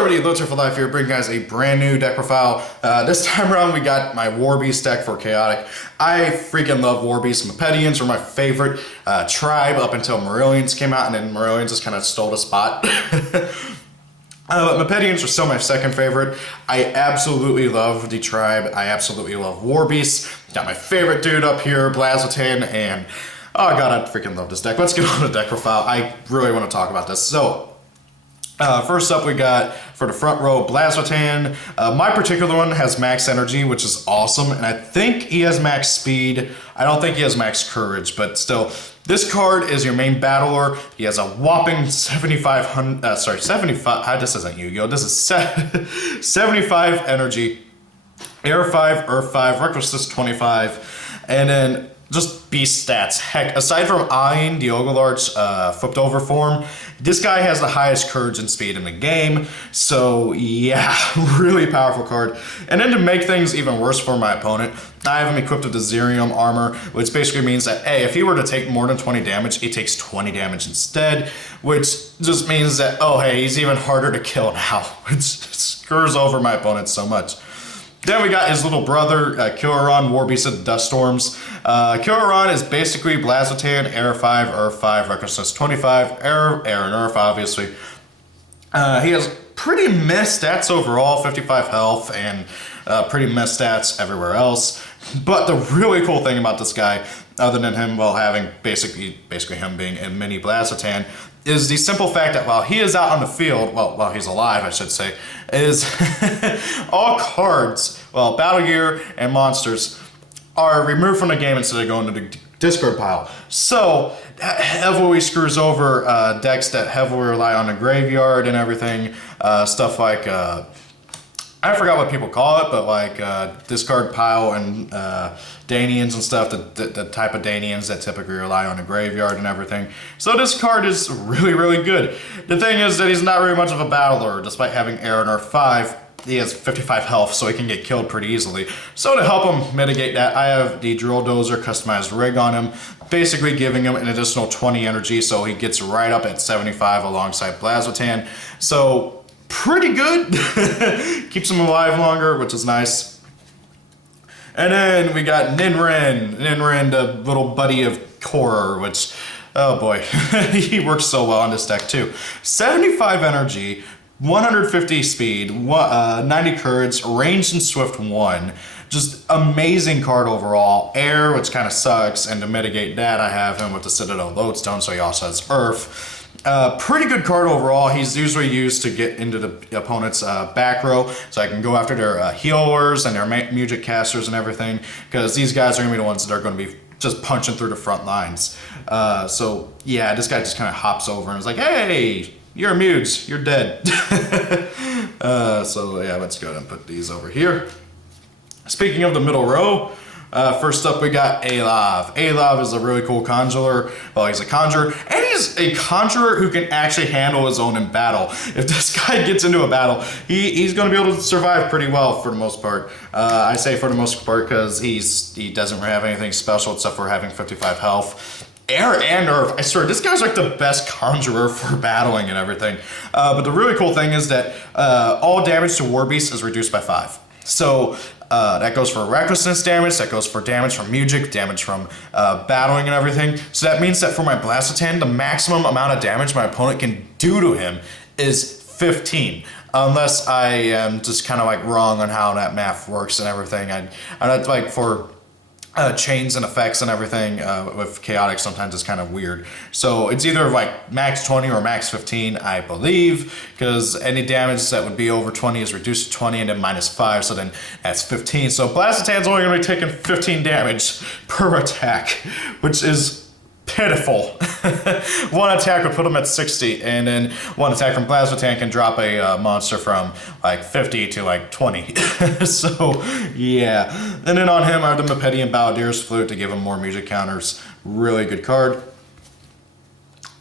everybody, Loads for Life here, bringing you guys a brand new deck profile. This time around we got my Warbeasts deck for Chaotic. I freaking love Warbeasts. Mipedians were my favorite tribe up until Marillions came out, and then Marillions just kind of stole the spot. But Mipedians are still my second favorite. I absolutely love the tribe. I absolutely love Warbeasts. Got my favorite dude up here, Blaziken, and oh god, I freaking love this deck. Let's get on the deck profile. I really want to talk about this. So, first up we got, for the front row, Blaziken. My particular one has max energy, which is awesome, and I think he has max speed. I don't think he has max courage, but still, this card is your main battler. He has a whopping 75, this isn't Yu-Gi-Oh! This is 75 energy, Air 5, Earth 5, Recklessness 25, and then just beast stats. Heck, aside from eyeing the Ogrelarch's flipped over form, this guy has the highest courage and speed in the game. So yeah, really powerful card. And then to make things even worse for my opponent, I have him equipped with the Zerium armor, which basically means that, hey, if he were to take more than 20 damage, he takes 20 damage instead, which just means that, oh hey, he's even harder to kill now, which screws over my opponent so much. Then we got his little brother, Killeron, Warbeast of the Dust Storms. Killeron is basically Blaziken, Air 5, Earth 5, Recklessness 25, Air and Earth, obviously. He has pretty meh stats overall, 55 health, and pretty meh stats everywhere else. But the really cool thing about this guy, other than him, well, having basically him being a mini Blaziken, is the simple fact that while he is out on the field, well, while he's alive, I should say, is all cards, well, battle gear and monsters are removed from the game instead of going to the discard pile. So that heavily screws over decks that heavily rely on the graveyard and everything. Stuff like, I forgot what people call it, but like discard pile and Danians and stuff, the type of Danians that typically rely on the graveyard and everything. So this card is really, really good. The thing is that he's not very much of a battler, despite having Air and Earth 5. He has 55 health, so he can get killed pretty easily. So to help him mitigate that, I have the Drill Dozer customized rig on him, basically giving him an additional 20 energy, so he gets right up at 75 alongside Blaziken. So pretty good. Keeps him alive longer, which is nice. And then we got Ninrin, the little buddy of Horror, which, oh boy, he works so well on this deck too. 75 energy, 150 speed, 90 courage, ranged and swift 1. Just amazing card overall. Air, which kind of sucks, and to mitigate that, I have him with the Citadel Lodestone, so he also has Earth. Pretty good card overall. He's usually used to get into the opponent's back row, so I can go after their healers and their music casters and everything, because these guys are going to be the ones that are going to be just punching through the front lines. So yeah, this guy just kind of hops over and is like, hey, you're a Mugs, you're dead. So yeah, let's go ahead and put these over here. Speaking of the middle row, first up we got Alav. Alav is a really cool conjurer. Well, he's a conjurer, and he's a conjurer who can actually handle his own in battle. If this guy gets into a battle, he's going to be able to survive pretty well for the most part. I say for the most part because he doesn't have anything special except for having 55 health. Air and Earth, I swear, this guy's like the best conjurer for battling and everything. But the really cool thing is that all damage to Warbeasts is reduced by 5. So that goes for recklessness damage, that goes for damage from music, damage from battling and everything. So that means that for my Blaziken, the maximum amount of damage my opponent can do to him is 15. Unless I am just kind of like wrong on how that math works and everything. I like for chains and effects and everything with Chaotic, sometimes it's kind of weird. So it's either like max 20 or max 15, I believe, because any damage that would be over 20 is reduced to 20 and then minus 5, so then that's 15. So Blaziken's only going to be taking 15 damage per attack, which is pitiful. One attack would put him at 60, and then one attack from Blaziken can drop a monster from like 50 to like 20. So yeah, and then on him I have the Mipedian Balladeer's Flute to give him more music counters. Really good card.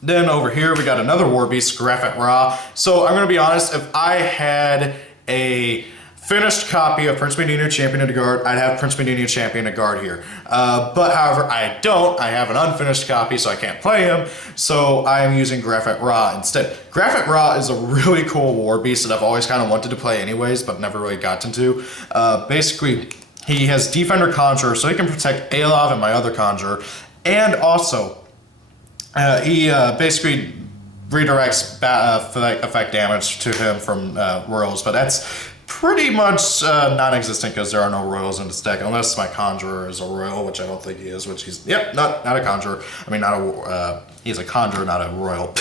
Then over here we got another Warbeast, Graphic Ra. So I'm gonna be honest, if I had a finished copy of Prince Mipedian Champion of the Guard. I'd have Prince Mipedian Champion of the Guard here. But however, I don't. I have an unfinished copy, so I can't play him. So I am using Graphite Ra instead. Graphite Ra is a really cool war beast that I've always kind of wanted to play anyways, but never really gotten to. Basically, he has Defender Conjurer, so he can protect Alov and my other Conjurer. And also, he basically redirects effect damage to him from Royals, but that's pretty much non-existent because there are no Royals in this deck, unless my Conjurer is a Royal, which I don't think he is, which he's, yep, not a Conjurer. I mean, he's a Conjurer, not a Royal.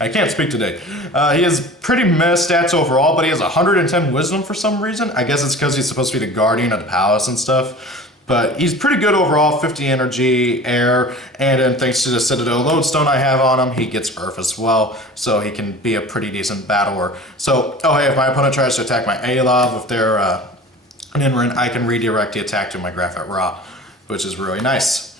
I can't speak today. He has pretty meh stats overall, but he has 110 Wisdom for some reason. I guess it's because he's supposed to be the Guardian of the Palace and stuff. But he's pretty good overall, 50 energy, air, and then thanks to the Citadel Lodestone I have on him, he gets Earth as well, so he can be a pretty decent battler. So, oh hey, if my opponent tries to attack my Alov with their Ninrin, I can redirect the attack to my Graphite Ra, which is really nice.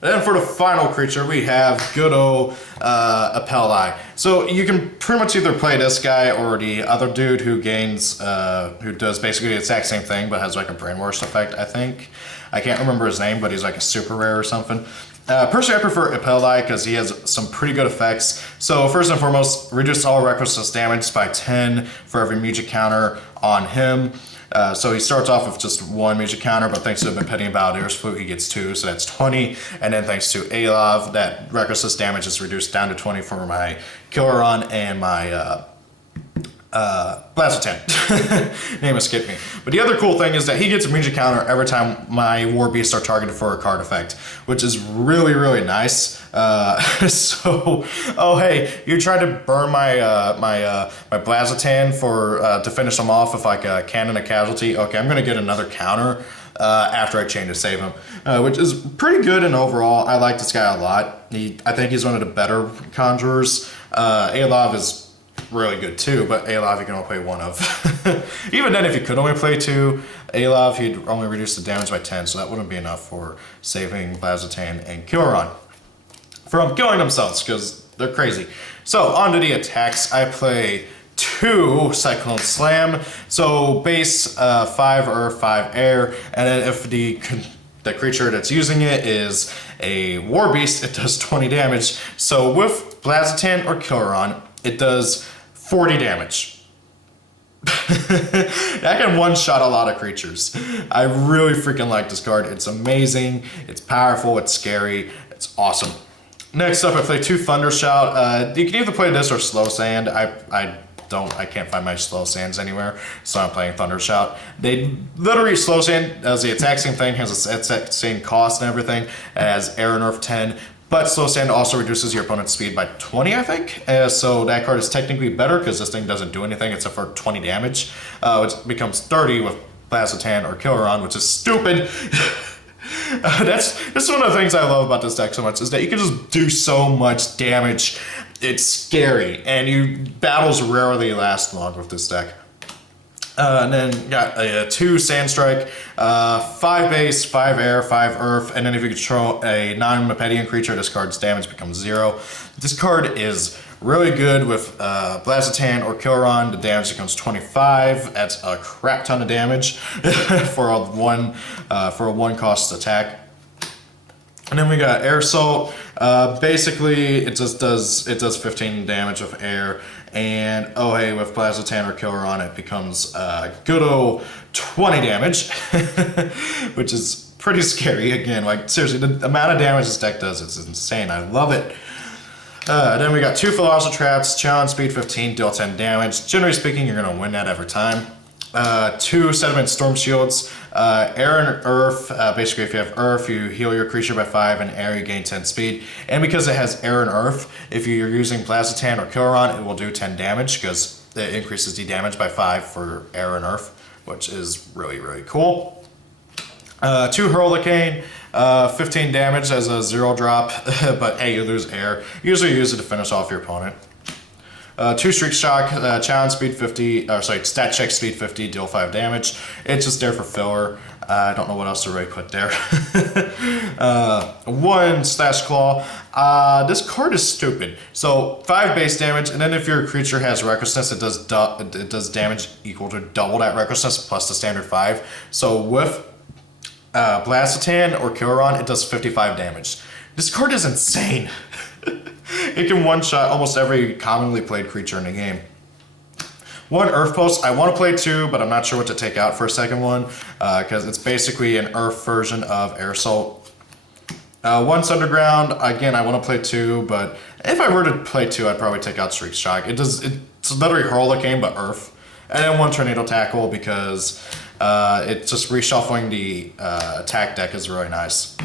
And then for the final creature, we have good old Mipedian. So you can pretty much either play this guy or the other dude who gains, who does basically the exact same thing, but has like a brainwash effect, I think. I can't remember his name, but he's like a super rare or something. Personally, I prefer Mipedian because he has some pretty good effects. So first and foremost, reduce all reckless damage by 10 for every music counter on him. So he starts off with just 1 music counter, but thanks to the Mipedian Baladier's Flute, he gets 2, so that's 20. And then thanks to Alov, that reckless damage is reduced down to 20 for my Killeron and my Blaziken. Name escaped me. But the other cool thing is that he gets a music counter every time my Warbeasts are targeted for a card effect, which is really, really nice. So, oh hey, you tried to burn my my Blaziken for to finish him off with like a cannon of casualty. Okay, I'm gonna get another counter after I chain to save him, which is pretty good. And overall, I like this guy a lot. I think he's one of the better conjurers. Alov is really good too, but Alov you can only play 1 of. Even then, if you could only play 2 Alov, he'd only reduce the damage by 10, so that wouldn't be enough for saving Blaziken and Killeron from killing themselves, because they're crazy. So, on to the attacks. I play 2 Cyclone Slam, so base 5 Earth, 5 Air, and then if the creature that's using it is a Warbeast, it does 20 damage. So with Blaziken or Killeron, it does 40 damage. I can one-shot a lot of creatures. I really freaking like this card. It's amazing, it's powerful, it's scary, it's awesome. Next up, I play 2 Thundershout. You can either play this or Slow Sand. I can't find my Slow Sands anywhere, so I'm playing Thundershout. They literally, Slow Sand does the exact same thing, has the same cost and everything as Air and Earth 10. But Slow Sand also reduces your opponent's speed by 20, I think. So that card is technically better because this thing doesn't do anything except for 20 damage. Which becomes 30 with Blaziken or Killeron, which is stupid. That's one of the things I love about this deck so much, is that you can just do so much damage. It's scary, and battles rarely last long with this deck. And then got 2 Sandstrike, 5 base, 5 air, 5 earth, and then if you control a non-Mipedian creature, this card's damage becomes 0. This card is really good with Blaziken or Killeron. The damage becomes 25. That's a crap ton of damage for a 1 cost attack. And then we got Air Assault. Basically, it does 15 damage with air. And oh hey, with Blaziken or Killeron, it becomes good old 20 damage, which is pretty scary. Again, like seriously, the amount of damage this deck does, it's insane. I love it. Then we got 2 Philosopher Traps, challenge speed 15, deal 10 damage. Generally speaking, you're gonna win that every time. 2 Sediment Storm Shields, air and earth. Basically, if you have earth, you heal your creature by 5, and air, you gain 10 speed. And because it has air and earth, if you're using Blaziken or Killeron, it will do 10 damage because it increases the damage by 5 for air and earth, which is really, really cool. 2 Hurricane, 15 damage as a 0 drop, but hey, you lose air. Usually use it to finish off your opponent. 2 Streak Shock, challenge speed 50, or sorry, stat check speed 50, deal 5 damage. It's just there for filler. I don't know what else to really put there. 1 Slash Claw. This card is stupid. So 5 base damage, and then if your creature has recklessness, it does damage equal to double that recklessness plus the standard 5. So with Blastotan or Killeron, it does 55 damage. This card is insane. It can one-shot almost every commonly played creature in the game. 1 Earth Pulse. I want to play 2, but I'm not sure what to take out for a second one, because it's basically an Earth version of Air Assault. 1 Underground. Again, I want to play 2, but if I were to play 2, I'd probably take out Streak Shock. It's literally Hurricane, but Earth. And then 1 Tornado Tackle, because it's just reshuffling the attack deck is really nice.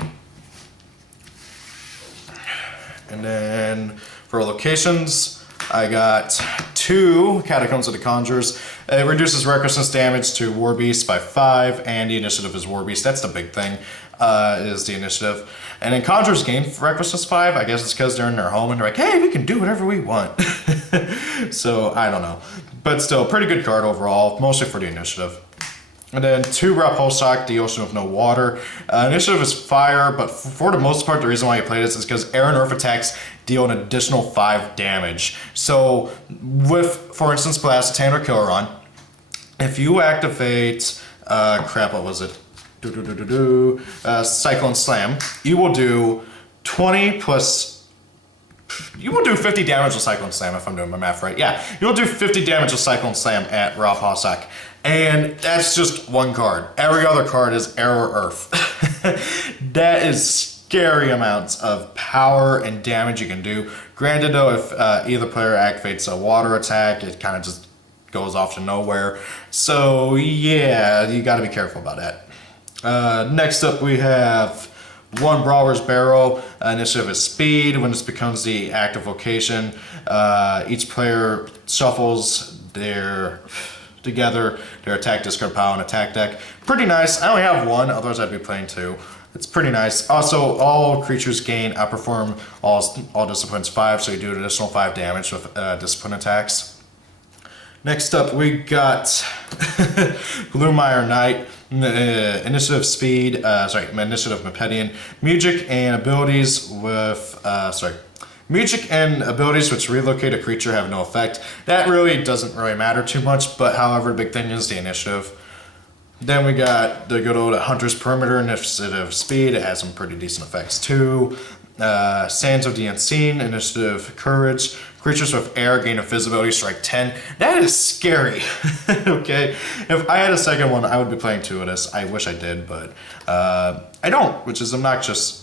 And then for locations, I got 2 Catacombs of the Conjurers. It reduces recklessness damage to Warbeasts by 5, and the initiative is Warbeast. That's the big thing, is the initiative. And then Conjurers gain recklessness 5. I guess it's because they're in their home and they're like, hey, we can do whatever we want. So, I don't know. But still, pretty good card overall, mostly for the initiative. And then 2 Repulsock, the Ocean of No Water. Initiative is fire, but for the most part, the reason why you play this is because air and earth attacks deal an additional 5 damage. So, with, for instance, Blastotan or Killeron, if you activate, what was it? Cyclone Slam, you will do 20 plus... You will do 50 damage with Cyclone Slam, if I'm doing my math right. Yeah, you'll do 50 damage with Cyclone Slam at Repulsock. And that's just 1 card. Every other card is air or earth. That is scary amounts of power and damage you can do. Granted though, if either player activates a water attack, it kind of just goes off to nowhere. So yeah, you gotta be careful about that. Next up we have 1 Brawler's Barrow. Initiative is speed. When this becomes the active location, each player shuffles their attack discard pile and attack deck. Pretty nice. I only have 1, otherwise I'd be playing 2. It's pretty nice. Also, all creatures gain outperform all disciplines 5, so you do an additional 5 damage with discipline attacks. Next up, we got Gloomire Knight. Initiative speed, initiative Mipedian. Music and abilities with, Music and abilities which relocate a creature have no effect. That really doesn't really matter too much, but however, the big thing is the initiative. Then we got the good old Hunter's Perimeter, initiative speed. It has some pretty decent effects too. Sands of the Unseen, initiative courage. Creatures with air gain invisibility, strike 10. That is scary. Okay, if I had a second one, I would be playing 2 of this. I wish I did, but I don't, which is obnoxious.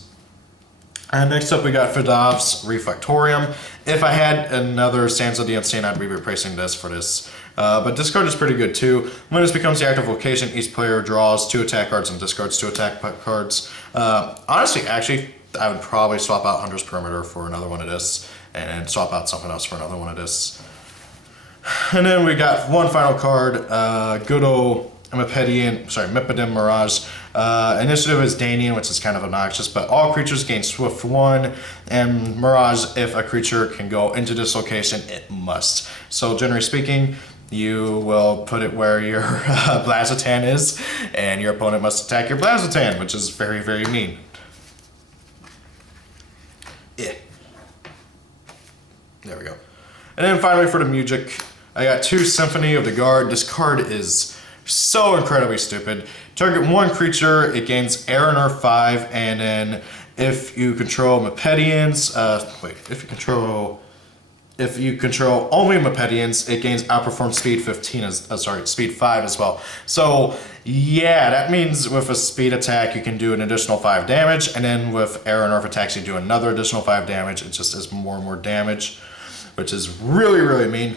And next up we got Fidav's Reflectorium. If I had another Sands of the Unseen, I'd be replacing this for this. But this card is pretty good too. When this becomes the active location, each player draws 2 attack cards and discards 2 attack cards. Honestly, actually, I would probably swap out Hunter's Perimeter for another one of this, and swap out something else for another one of this. And then we got 1 final card, good old Mipedian Mirage. Initiative is Danian, which is kind of obnoxious, but all creatures gain Swift 1, and Mirage, if a creature can go into this location, it must. So generally speaking, you will put it where your Blastotan is, and your opponent must attack your Blastotan, which is very, very mean. Yeah. There we go. And then finally for the music, I got 2 Symphony of the Guard. This card is so incredibly stupid. Target 1 creature, it gains air and earth 5, and then if you control Mipedians, if you control only Mipedians, it gains outperform speed 15 speed 5 as well. So yeah, that means with a speed attack you can do an additional 5 damage, and then with air and earth attacks you do another additional 5 damage. It just does more and more damage, which is really, really mean.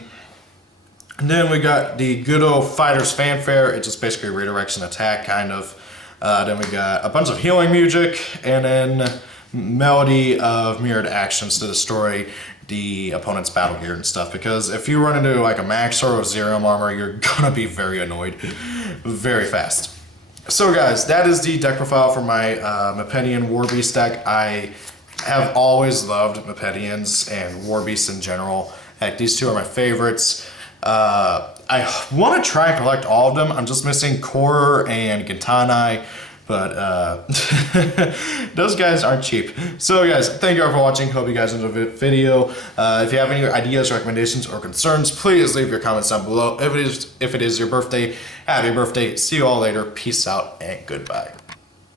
And then we got the good old Fighter's Fanfare. It just basically redirects an attack, kind of. Then we got a bunch of healing music, and then melody of mirrored actions to destroy the opponent's battle gear and stuff. Because if you run into like a Maxor or Zerium armor, you're gonna be very annoyed very fast. So guys, that is the deck profile for my Mipedian Warbeast deck. I have always loved Mipedians and Warbeasts in general. Heck, these 2 are my favorites. I want to try and collect all of them. I'm just missing Core and Gintanai, but those guys aren't cheap. So guys, thank you all for watching. Hope you guys enjoyed the video. If you have any ideas, recommendations, or concerns, please leave your comments down below. If it is your birthday, happy birthday. See you all later. Peace out and goodbye.